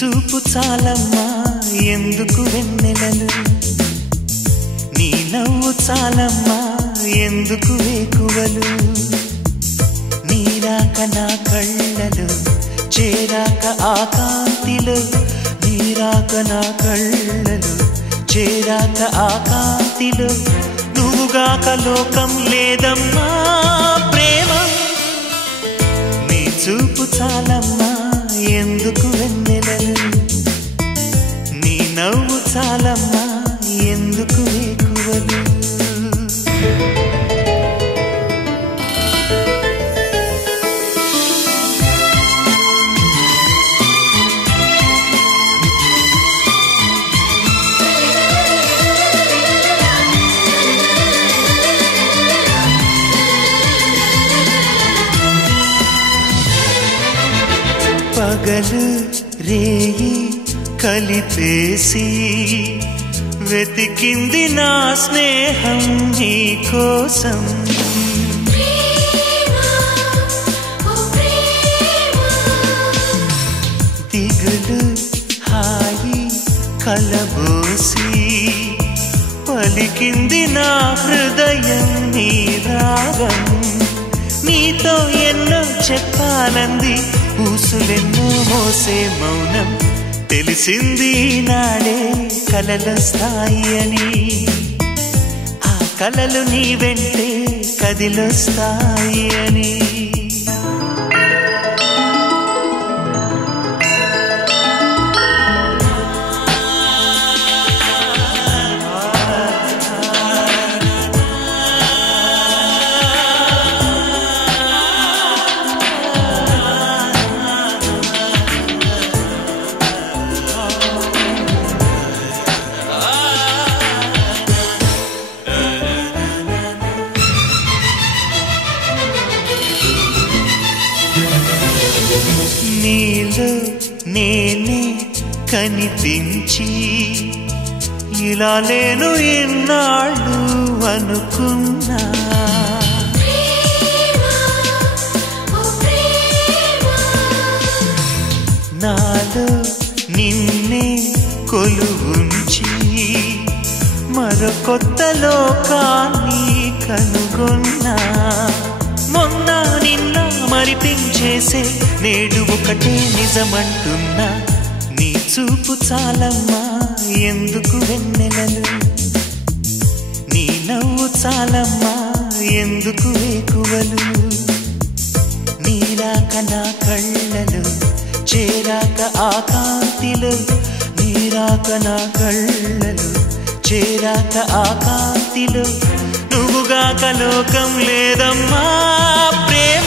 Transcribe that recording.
చూపు చాలమ్మా ఎందుకు వెన్నెలలు, నీ నవ్వు చాలమ్మా ఎందుకు వేకువలు, నీరాక నా కళ్ళలు చేరాక ఆకాంతిలో, నీరాక నా కళ్ళలు చేరాక ఆకాంతిలో, నువ్వుగాక లోకం లేదమ్మా ప్రేమ. నీ చూపు చాలమ్మా ఎందుకు వెన్నెలలు, నీ నవ్వు చాలమ్మా ఎందుకు వేకువలు. పగలు రేయి కలిపేసి వెతికింది నా స్నేహం నీ కోసం, దిగులు హాయి కలబోసి పలికింది నా హృదయం నీ రాగం, నీతో ఎన్నో చెప్పాలంది ఊసులెన్నో మోసే మౌనం, తెలిసింది నాడే కలలొస్తాయి అని, ఆ కలలు నీ వెంటే కదిలొస్తాయి అని. నీలో నేనే కనిపించి ఇలా లేను ఎన్నాళ్ళు అనుకున్నా, నాలో నిన్నే కొలువుంచి మరో కొత్త లోకాన్ని కనుగొన్నా, మొన్న నిన్న మరిపించేసే నేడు ఒకటే నిజమంటున్నా, నీ చూపు చాలమ్మా ఎందుకు వెన్నెలలు, నీ నవ్వు చాలమ్మా ఎందుకు వేకువలు, నీరాక నా కళ్ళలు చేరాక ఆకాంతిలో, నీరాక నా కళ్ళలు చేరాక ఆకాంతిలో, నువ్వుగాక లోకం లేదమ్మా ప్రేమ.